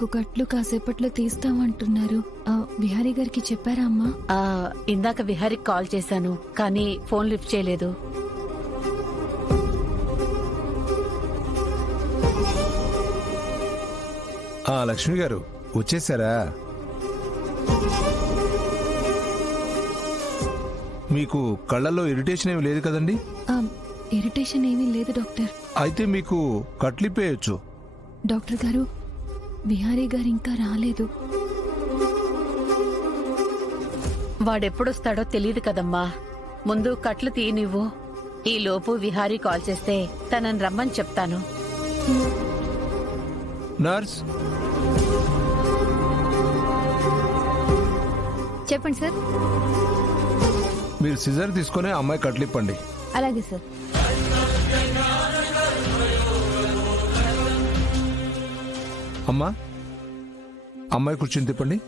నాకు కట్లు కాసేపట్లో తీస్తామంటున్నారు. విహారీ గారికి చెప్పారా అమ్మా? ఇందాక విహారికి కాల్ చేశాను, కానీ ఫోన్ లిఫ్ట్ చేయలేదు. లక్ష్మి గారు వచ్చేసారా? మీకు కళ్ళల్లో ఇరిటేషన్ ఏమి లేదు కదండి? ఇరిటేషన్ ఏమీ లేదు డాక్టర్. అయితే మీకు కట్లిప్పేయచ్చు. డాక్టర్ గారు, విహారీ గారు ఇంకా రాలేదు. వాడెప్పుడొస్తాడో తెలియదు కదమ్మా. ముందు కట్లు తీయనివ్వు. ఈ లోపు విహారీ కాల్ చేస్తే తనని రమ్మని చెప్తాను. నర్స్, చెప్పండి సార్. మీరు సిజర్ తీసుకుని అమ్మాయి కట్లిప్పండి. అలాగే సార్. అమ్మా, అమ్మాయి కూర్చుని తిప్పండి.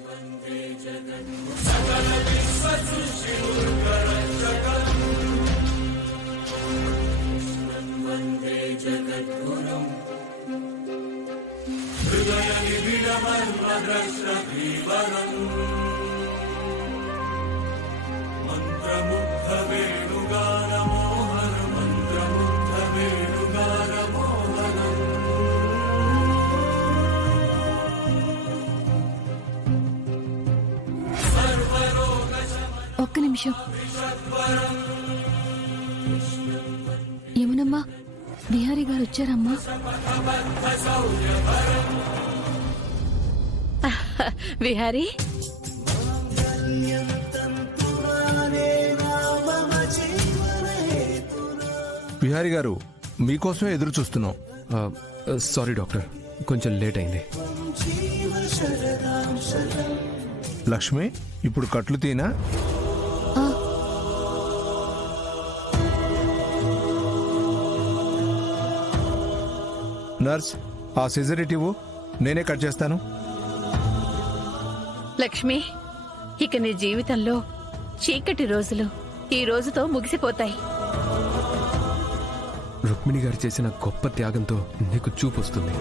ఒక్క నిమిషం. ఏమనమ్మా, విహారీ గారు వచ్చారమ్మా? విహారీ, విహారీ గారు, మీకోసమే ఎదురు చూస్తున్నాం. సారీ డాక్టర్, కొంచెం లేట్ అయింది. లక్ష్మి, ఇప్పుడు కట్లు తీనా? నర్స్, ఆ సిజర్ ఇవ్వు, నేనే కట్ చేస్తాను. లక్ష్మి, ఇక నీ జీవితంలో చీకటి రోజులు ఈ రోజుతో ముగిసిపోతాయి. రుక్మిణి గారు చేసిన గొప్ప త్యాగంతో నీకు చూపు వస్తుంది.